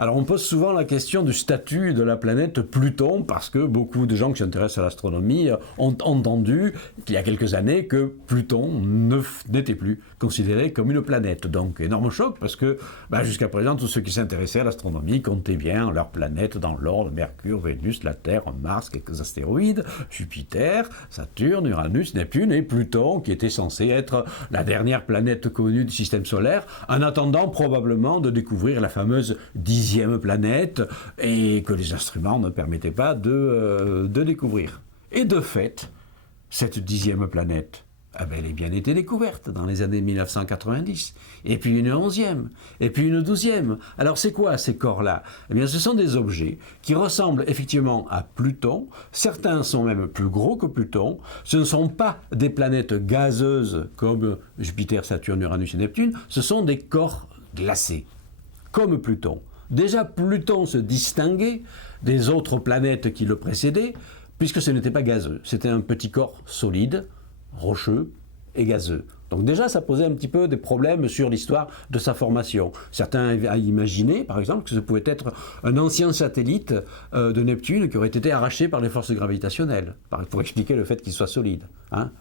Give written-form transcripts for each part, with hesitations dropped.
Alors on pose souvent la question du statut de la planète Pluton parce que beaucoup de gens qui s'intéressent à l'astronomie ont entendu qu'il y a quelques années que Pluton n'était plus considéré comme une planète. Donc énorme choc parce que jusqu'à présent tous ceux qui s'intéressaient à l'astronomie comptaient bien leurs planètes dans l'ordre: Mercure, Vénus, la Terre, Mars, quelques astéroïdes, Jupiter, Saturne, Uranus, Neptune et Pluton qui était censé être la dernière planète connue du système solaire en attendant probablement de découvrir la fameuse 10e planète et que les instruments ne permettaient pas de découvrir. Et de fait, cette 10e planète a bel et bien été découverte dans les années 1990, et puis une 11e, et puis une 12e. Alors c'est quoi ces corps-là? Eh bien ce sont des objets qui ressemblent effectivement à Pluton, certains sont même plus gros que Pluton, ce ne sont pas des planètes gazeuses comme Jupiter, Saturne, Uranus et Neptune, ce sont des corps glacés, comme Pluton. Déjà Pluton se distinguait des autres planètes qui le précédaient, puisque ce n'était pas gazeux, c'était un petit corps solide, rocheux et gazeux. Donc déjà, ça posait un petit peu des problèmes sur l'histoire de sa formation. Certains avaient imaginé, par exemple, que ce pouvait être un ancien satellite de Neptune qui aurait été arraché par les forces gravitationnelles, pour expliquer le fait qu'il soit solide,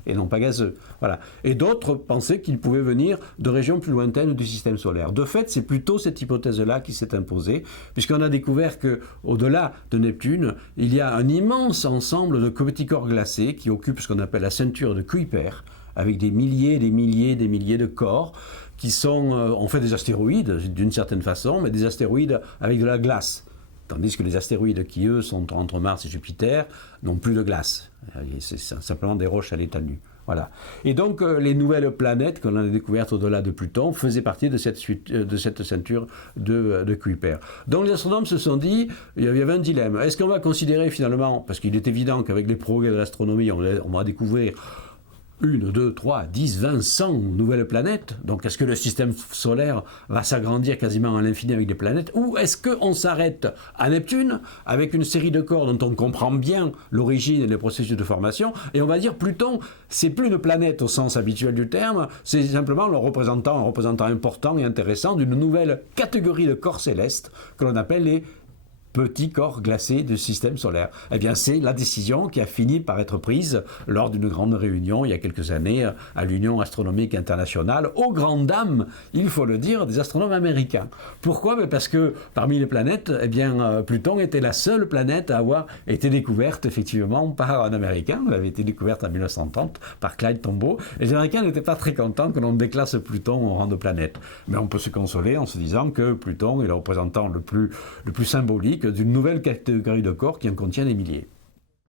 et non pas gazeux. Voilà. Et d'autres pensaient qu'il pouvait venir de régions plus lointaines du système solaire. De fait, c'est plutôt cette hypothèse-là qui s'est imposée, puisqu'on a découvert qu'au-delà de Neptune, il y a un immense ensemble de petits corps glacés qui occupent ce qu'on appelle la ceinture de Kuiper, avec des milliers de corps qui sont en fait des astéroïdes d'une certaine façon, mais des astéroïdes avec de la glace. Tandis que les astéroïdes qui, eux, sont entre Mars et Jupiter, n'ont plus de glace. C'est simplement des roches à l'état nu. Voilà. Et donc, les nouvelles planètes qu'on a découvertes au-delà de Pluton faisaient partie de cette ceinture de Kuiper. Donc, les astronomes se sont dit, il y avait un dilemme. Est-ce qu'on va considérer finalement, parce qu'il est évident qu'avec les progrès de l'astronomie, on va découvrir 1, 2, 3, 10, 20, 100 nouvelles planètes. Donc est-ce que le système solaire va s'agrandir quasiment à l'infini avec des planètes? Ou est-ce qu'on s'arrête à Neptune avec une série de corps dont on comprend bien l'origine et les processus de formation, et on va dire Pluton, c'est plus une planète au sens habituel du terme, c'est simplement un représentant important et intéressant d'une nouvelle catégorie de corps célestes que l'on appelle les petits corps glacés du système solaire. Eh bien, c'est la décision qui a fini par être prise lors d'une grande réunion il y a quelques années à l'Union astronomique internationale, aux grandes dames, il faut le dire, des astronomes américains. Pourquoi? Parce que parmi les planètes, eh bien, Pluton était la seule planète à avoir été découverte effectivement par un Américain. Elle avait été découverte en 1930 par Clyde Tombaugh. Les Américains n'étaient pas très contents que l'on déclasse Pluton au rang de planète. Mais on peut se consoler en se disant que Pluton est le représentant le plus symbolique d'une nouvelle catégorie de corps qui en contient des milliers.